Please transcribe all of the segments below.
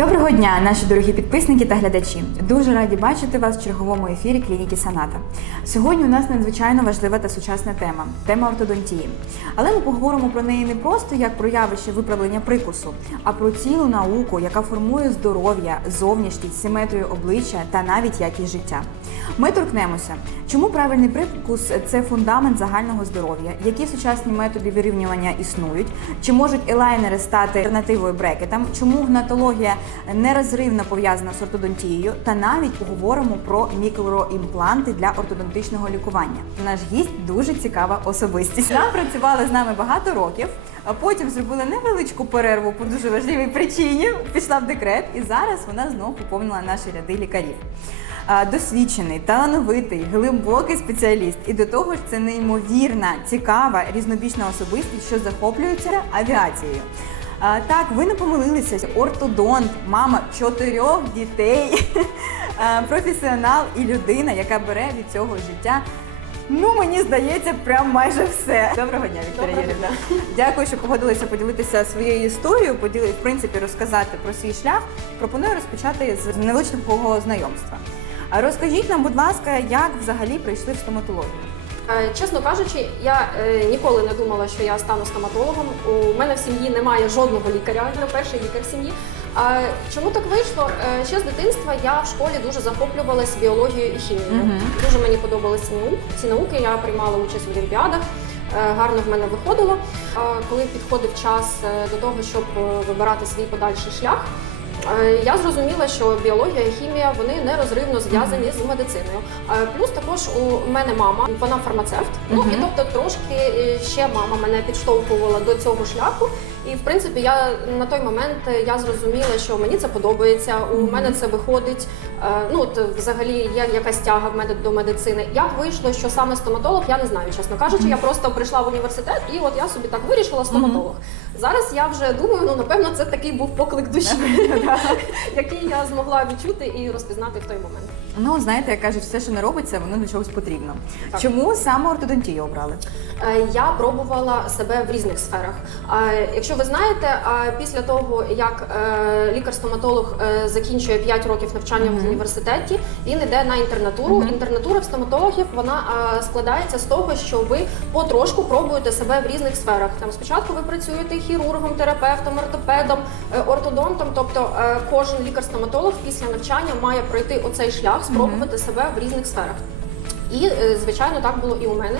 Доброго дня, наші дорогі підписники та глядачі. Дуже раді бачити вас в черговому ефірі клініки Саната. Сьогодні у нас надзвичайно важлива та сучасна тема тема ортодонтії. Але ми поговоримо про неї не просто як про явище виправлення прикусу, а про цілу науку, яка формує здоров'я, зовнішність, симетрію обличчя та навіть якість життя. Ми торкнемося, чому правильний прикус це фундамент загального здоров'я, які сучасні методи вирівнювання існують, чи можуть елайнери стати альтернативою брекетам, чому гнатологія нерозривно пов'язана з ортодонтією, та навіть поговоримо про мікроімпланти для ортодонтичного лікування. Наш гість дуже цікава особистість. Вона працювала з нами багато років. А потім зробила невеличку перерву по дуже важливій причині. Пішла в декрет, і зараз вона знов поповнила наші ряди лікарів. Досвідчений, талановитий, глибокий спеціаліст, і до того ж це неймовірна, цікава, різнобічна особистість, що захоплюється авіацією. А, так, ви не помилилися. Ортодонт, мама чотирьох дітей, професіонал і людина, яка бере від цього життя. Ну, мені здається, прям майже все. Доброго дня, Вікторія Юрівна. Дякую, що погодилися поділитися своєю історією, поділи, в принципі, розказати про свій шлях. Пропоную розпочати з невеличкого знайомства. Розкажіть нам, будь ласка, як взагалі прийшли в стоматологію? Е, Чесно кажучи, я е, ніколи не думала, що я стану стоматологом. У мене в сім'ї немає жодного лікаря, я перший лікар сім'ї. А чому так вийшло? Е, Ще з дитинства я в школі дуже захоплювалась біологією і хімією. Мгм. Дуже мені подобалися ці науки. Ці науки я приймала участь в олімпіадах. Гарно в мене виходило. Коли підходив час до того, щоб вибирати свій подальший шлях, я зрозуміла, що біологія і хімія вони нерозривно зв'язані з медициною. Е, Плюс також у мене мама, вона фармацевт. Ну і тобто трошки е, ще мама мене підштовхувала до цього шляху. І в принципі, я на той момент е, я зрозуміла, що мені це подобається. У мене це виходить. Е, Ну от взагалі є якась тяга в мене до медицини. Як вийшло, що саме стоматолог, я не знаю, чесно кажучи. Я просто прийшла в університет, і от я собі так вирішила стоматолог. Зараз я вже думаю, ну напевно, це такий був поклик душі, який я змогла відчути і розпізнати в той момент. Ну, знаєте, як кажуть, все, що не робиться, воно для чогось потрібно. Так. Чому саме ортодонтію обрали? Е, Я пробувала себе в різних сферах. Якщо ви знаєте, після того як е, лікар-стоматолог е, закінчує 5 років навчання в університеті, він йде на інтернатуру. Інтернатура в стоматологів вона складається з того, що ви потрошку пробуєте себе в різних сферах. Там спочатку ви працюєте хірургом, терапевтом, ортопедом, е, ортодонтом. Тобто е, кожен лікар-стоматолог після навчання має пройти оцей шлях, спробувати себе в різних сферах. І е, звичайно, так було і у мене.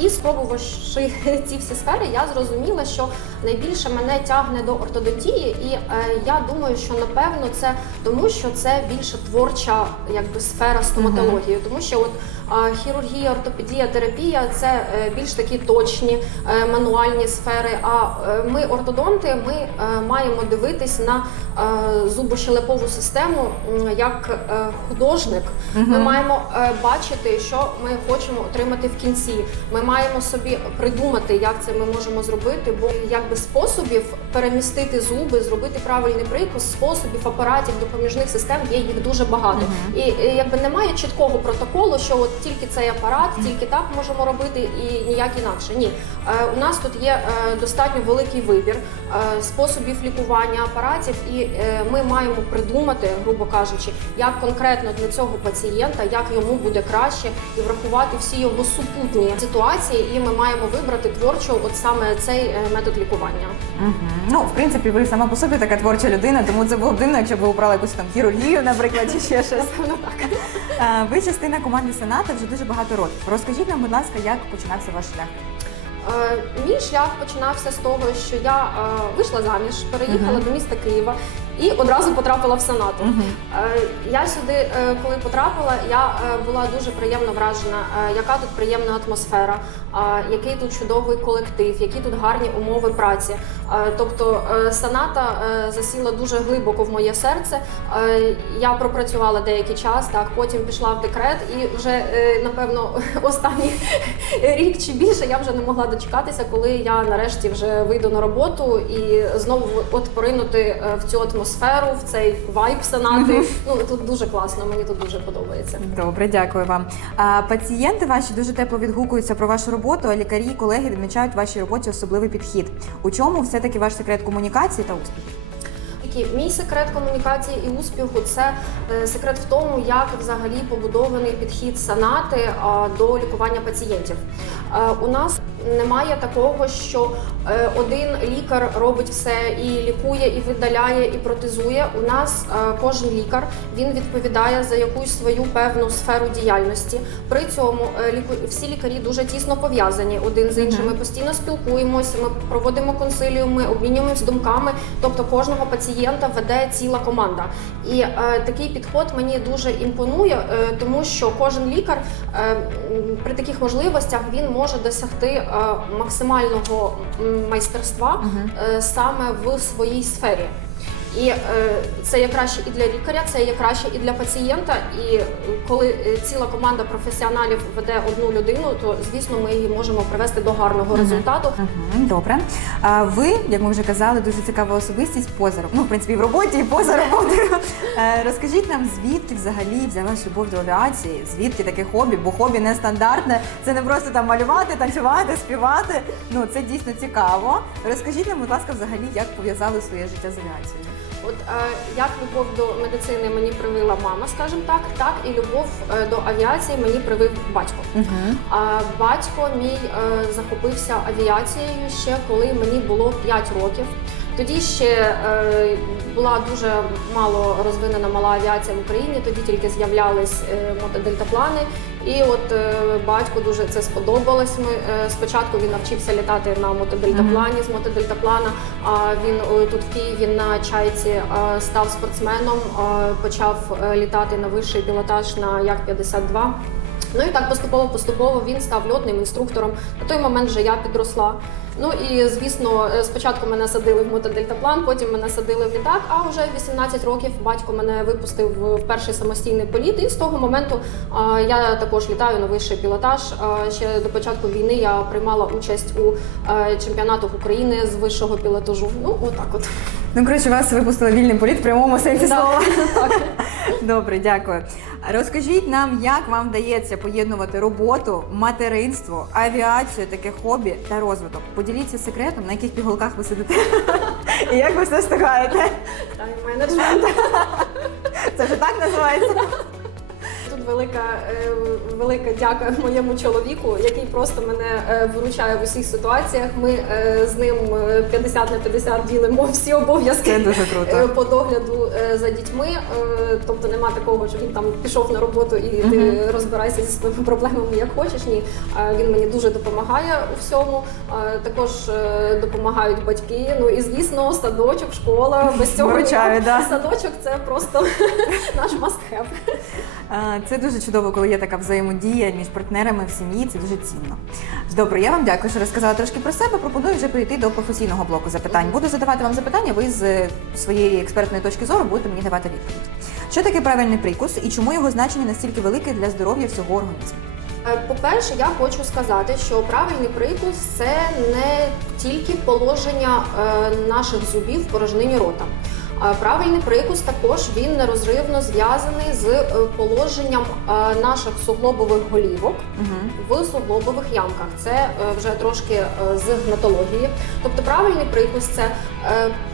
І спробувавши ці всі сфери, я зрозуміла, що найбільше мене тягне до ортодонтії, і е, я думаю, що напевно це тому, що це більше творча якби сфера стоматології, тому що от хірургія, ортопедія, терапія це е, більш такі точні е, мануальні сфери. А е, ми, ортодонти, ми маємо дивитись на зубощелепову систему як художник. Ми маємо бачити, що ми хочемо отримати в кінці. Ми маємо собі придумати, як це ми можемо зробити, бо якби способів перемістити зуби, зробити правильний прикус, способів апаратів допоміжних систем є їх дуже багато. І якби немає чіткого протоколу, що от тільки цей апарат, тільки так можемо робити, і ніяк інакше. Ні, Е, у нас тут є е, достатньо великий вибір е, способів лікування апаратів, і ми маємо придумати, грубо кажучи, як конкретно для цього пацієнта, як йому буде краще, і врахувати всі його супутні ситуації. І ми маємо вибрати творчо, от саме цей метод лікування. Угу. Ну, в принципі, ви сама по собі така творча людина, тому це було б дивно, якщо б ви обрали якусь там хірургію, наприклад, чи ще щось. Так. Ви частина команди Сената вже дуже багато років. Розкажіть нам, будь ласка, як починався ваш шлях? Е, Мій шлях починався з того, що я е, вийшла заміж, переїхала до міста Києва і одразу потрапила в санату. Е, Я сюди, коли потрапила, я була дуже приємно вражена, яка тут приємна атмосфера, який тут чудовий колектив, які тут гарні умови праці. Е, Тобто е, саната е, засіла дуже глибоко в моє серце. Я пропрацювала деякий час, так потім пішла в декрет, і вже напевно останній рік чи більше я вже не могла дочекатися, коли я нарешті вже вийду на роботу і знову от поринути в цю атмосферу, в цей вайб санати. Ну тут дуже класно, мені тут дуже подобається. Добре, дякую вам. А, пацієнти ваші дуже тепло відгукуються про вашу роботу, а лікарі і колеги відмічають в вашій роботі особливий підхід. У чому все-таки ваш секрет комунікації та успіху? Оскільки мій секрет комунікації і успіху це е, секрет в тому, як взагалі побудований підхід санати до лікування пацієнтів. Е, У нас немає такого, що е, один лікар робить все і лікує, і видаляє, і протезує. У нас е, кожен лікар він відповідає за якусь свою певну сферу діяльності. При цьому е, всі лікарі дуже тісно пов'язані один з іншим. Ми постійно спілкуємося, ми проводимо консиліуми, обмінюємося думками. Тобто кожного пацієнта веде ціла команда. І е, такий підход мені дуже імпонує, е, тому що кожен лікар е, при таких можливостях він може досягти е, максимального майстерства е, саме в своїй сфері. І е, це є краще і для лікаря, це є краще і для пацієнта. І коли е, ціла команда професіоналів веде одну людину, то звісно ми її можемо привести до гарного результату. Мгм, Добре. А ви, як ми вже казали, дуже цікава особистість поза Ну, в принципі, в роботі, і поза роботою. Е, Розкажіть нам, звідки взагалі взялась любов до авіації, звідки таке хобі, бо хобі нестандартне. Це не просто там малювати, танцювати, співати. Ну це дійсно цікаво. Розкажіть нам, будь ласка, взагалі, як пов'язали своє життя з авіацією. От е, як любов до медицини мені привила мама, скажімо так, так і любов е, до авіації мені привив батько. А батько мій е, захопився авіацією ще коли мені було 5 років. Тоді ще е, була дуже мало розвинена мала авіація в Україні. Тоді тільки з'являлись е, мотодельтаплани. І от е, батько дуже це сподобалось. Ми спочатку він навчився літати на мотодельтаплані з мотодельтаплана. А він тут в Києві на чайці став спортсменом, почав літати на вищий пілотаж на Як 52 Ну і так поступово-поступово він став льотним інструктором. На той момент вже я підросла. Ну і звісно, е, спочатку мене садили в мотодельтаплан, потім мене садили в літак. А вже в 18 років батько мене випустив в перший самостійний політ. І з того моменту я також літаю на вищий пілотаж. Ще до початку війни я приймала участь у е, чемпіонатах України з вищого пілотажу. Ну отак, от Ну, коротше, вас випустили вільний політ в прямому сенсі слова. Добре, дякую. Розкажіть нам, як вам вдається поєднувати роботу, материнство, авіацію, таке хобі та розвиток. Поділіться секретом, на яких пігулках ви сидите. І як ви все встигаєте? тайм-менеджмент. Це вже так називається. Велика, е, велика дяка моєму чоловіку, який просто мене е, виручає в усіх ситуаціях. Ми е, з ним е, 50 на 50 ділимо всі обов'язки. По догляду за дітьми, тобто нема такого, що він там пішов на роботу і ти розбирайся зі своїми проблемами як хочеш. Ні, він мені дуже допомагає у всьому. Також допомагають батьки. Ну і звісно, садочок, школа без цього Виручаю, ніяк. да. садочок це просто наш must-have. А, Це дуже чудово, коли є така взаємодія між партнерами в сім'ї. Це дуже цінно. Добре, я вам дякую, що розказала трошки про себе. Пропоную вже перейти до професійного блоку запитань. Буду задавати вам запитання. Ви з е, своєї експертної точки зору будете мені давати відповідь. Що таке правильний прикус і чому його значення настільки велике для здоров'я всього організму? Е, По-перше, я хочу сказати, що правильний прикус це не тільки положення е, наших зубів в порожнині рота. Правильний прикус також він нерозривно зв'язаний з е, положенням е, наших суглобових голівок Угу. в суглобових ямках. Це е, вже трошки з гнатології. Тобто правильний прикус це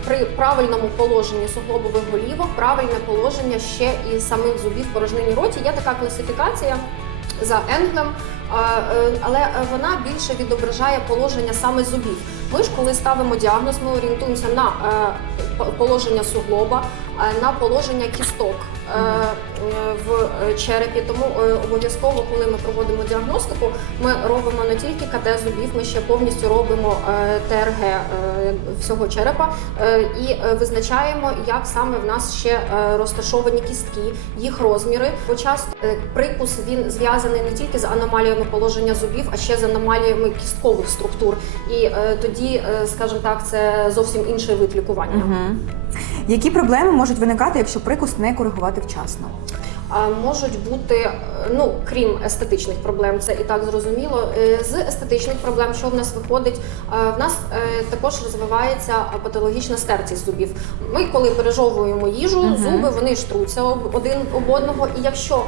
при правильному положенні суглобових голівок, правильне положення ще і самих зубів в порожнині роті. Є така класифікація за Енглем, але вона більше відображає положення саме зубів. Ми ж, коли ставимо діагноз, ми орієнтуємося на положення суглоба, е, на положення кісток е, е, в черепі. Тому обов'язково, коли ми проводимо діагностику, ми робимо не тільки КТ зубів, ми ще повністю робимо ТРГ всього черепа і визначаємо, як саме в нас ще розташовані кістки, їх розміри. Бо часто прикус він зв'язаний не тільки з аномаліями положення зубів, а ще з аномаліями кісткових структур. І тоді, скажімо так, це зовсім інший вид лікування. Які проблеми можуть виникати, якщо прикус не коригувати вчасно? Можуть бути, е, ну крім естетичних проблем, це і так зрозуміло. Е, З естетичних проблем, що в нас виходить, е, в нас також розвивається патологічна стертість зубів. Ми, коли пережовуємо їжу, зуби вони штруться один об одного. І якщо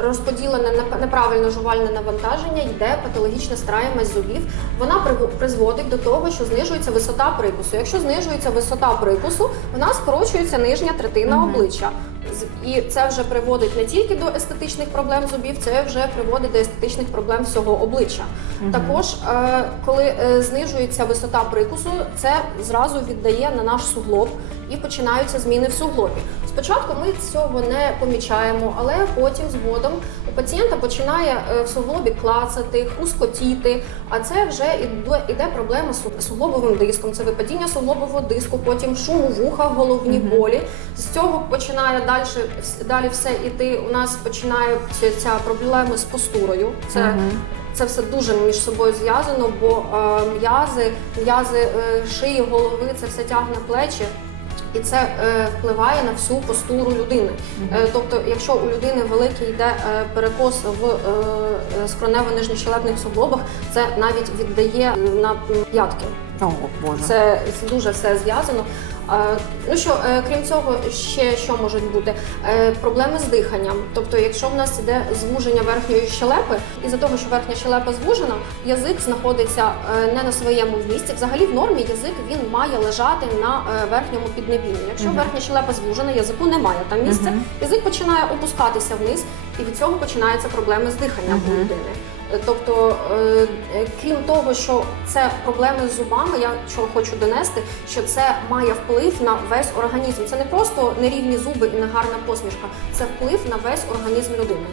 розподілене неп- неправильно жувальне навантаження, йде патологічна страємость зубів, вона призводить до того, що знижується висота прикусу. Якщо знижується висота прикусу, в нас скорочується нижня третина обличчя. І це вже приводить не тільки до естетичних проблем зубів, це вже приводить до естетичних проблем всього обличчя. Також, е, коли е, знижується висота прикусу, це зразу віддає на наш суглоб і починаються зміни в суглобі. Спочатку ми цього не помічаємо, але потім згодом у пацієнта починає е, в суглобі клацати, хрускотіти, а це вже іде проблема з су- суглобовим диском. Це випадіння суглобового диску, потім шум у вухах, головні болі. З цього починає далі, далі все іти. У нас починаються ця проблеми з постурою. Це це все дуже між собою зв'язано, бо е, м'язи, м'язи е, шиї, голови, це все тягне плечі. І це е, впливає на всю постуру людини. Е, тобто, якщо у людини великий йде е, перекос в е, скронево-нижньощелепних суглобах, це навіть віддає на п'ятки. О, Боже. Це дуже все зв'язано. Ну що, е, крім цього, ще що можуть бути Е, проблеми з диханням. Тобто, якщо в нас іде звуження верхньої щелепи, із за того, що верхня щелепа звужена, язик знаходиться е, не на своєму місці. Взагалі, в нормі язик він має лежати на верхньому піднебінні. Якщо верхня щелепа звужена, язику немає там місця, язик починає опускатися вниз, і від цього починаються проблеми з диханням у людини. Тобто, е, крім того, що це проблеми з зубами, я чого хочу донести, що це має вплив на весь організм. Це не просто нерівні зуби і негарна посмішка, це вплив на весь організм людини.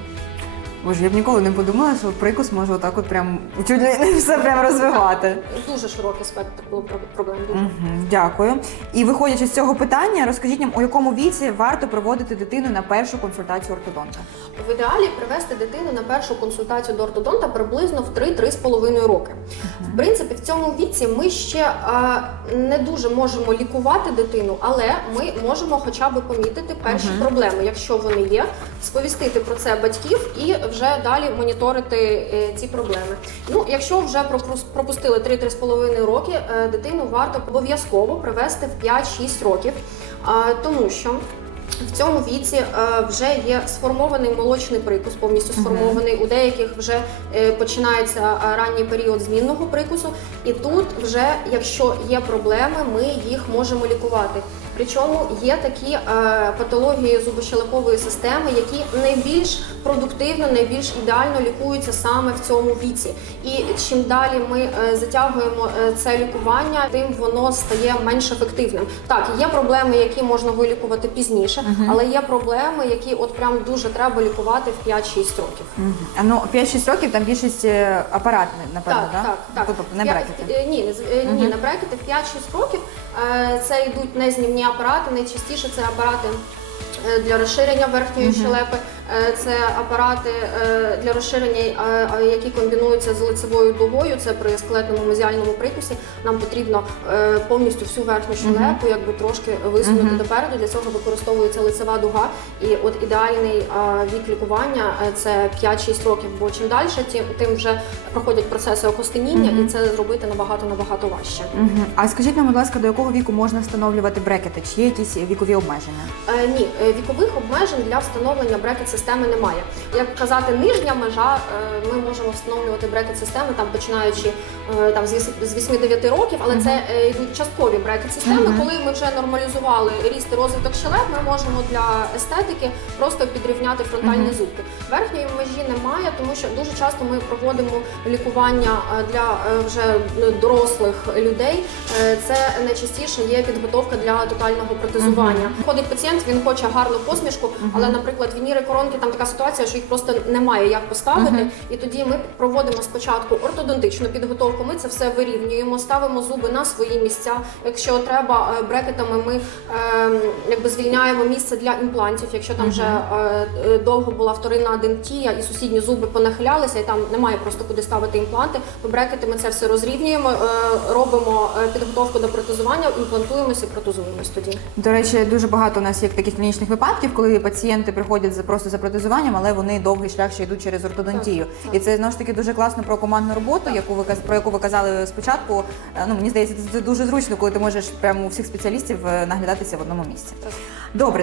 Боже, я б ніколи не подумала, що прикус може отак от прям чуть ли не все прям розвивати. Дуже широкий спектр було про- проблем. Дуже. Мгм, Дякую. І виходячи з цього питання, розкажіть нам, у якому віці варто проводити дитину на першу консультацію ортодонта? В ідеалі привести дитину на першу консультацію до ортодонта приблизно в 3-3,5 роки. В принципі, в цьому віці ми ще а, не дуже можемо лікувати дитину, але ми можемо хоча б помітити перші проблеми, якщо вони є, сповістити про це батьків і вже далі моніторити е, ці проблеми. Ну, якщо вже пропустили 3-3,5 роки, е, дитину варто обов'язково привести в 5-6 років, тому що. В цьому віці е, вже є сформований молочний прикус, повністю сформований. У деяких вже починається ранній період змінного прикусу, і тут вже, якщо є проблеми, ми їх можемо лікувати. Причому є такі е, патології зубощелепової системи, які найбільш продуктивно, найбільш ідеально лікуються саме в цьому віці. І чим далі ми е, затягуємо е, це лікування, тим воно стає менш ефективним. Так, є проблеми, які можна вилікувати пізніше, але є проблеми, які от прям дуже треба лікувати в 5-6 років. А ну 5-6 років там більшість апаратних, напевно, Так, да? так, так. Тобто не брекети. Ні, е, ні, не брекети. В 5-6 років це йдуть незнімні апарати. Найчастіше це апарати. е, Для розширення верхньої щелепи це апарати е, для розширення, е, е, які комбінуються з лицевою дугою. Це при скелетному мезіальному прикусі. Нам потрібно е, повністю всю верхню щелепу, якби трошки висунути допереду. Для цього використовується лицева дуга. І от ідеальний е, вік лікування е, це 5-6 років. Бо чим далі, тим, тим вже проходять процеси окостеніння, і це зробити набагато набагато важче. Мгм. А скажіть нам, будь ласка, до якого віку можна встановлювати брекети? Чи є якісь вікові обмеження? Е, ні, е, вікових обмежень для встановлення брекет-системи немає. Як казати, нижня межа, е, ми можемо встановлювати брекет-системи там починаючи е, там з 8-9 років, але це е, йдуть часткові брекет-системи. Коли ми вже нормалізували ріст і розвиток щелеп, ми можемо для естетики просто підрівняти фронтальні зубки. Верхньої межі немає, тому що дуже часто ми проводимо лікування для вже дорослих людей. Це найчастіше є підготовка для тотального протезування. Ходить пацієнт, він хоче гарну посмішку, але, наприклад, вініри коронки кроків там така ситуація, що їх просто немає як поставити. І тоді ми проводимо спочатку ортодонтичну підготовку. Ми це все вирівнюємо, ставимо зуби на свої місця. Якщо треба е, брекетами, ми е, якби звільняємо місце для імплантів. Якщо там вже е, е, довго була вторинна дентія і сусідні зуби понахилялися, і там немає просто куди ставити імпланти, то брекетами це все розрівнюємо, е, робимо е, підготовку до протезування, імплантуємося і протезуємось тоді. До речі, дуже багато у нас є таких клінічних випадків, коли пацієнти приходять за просто за протезуванням, але вони довгий шлях ще йдуть через ортодонтію. Так, так. І це знову ж таки дуже класно про командну роботу, яку ви про яку ви казали спочатку. Е, Ну мені здається, це дуже зручно, коли ти можеш прямо у всіх спеціалістів е, наглядатися в одному місці. Так. Добре.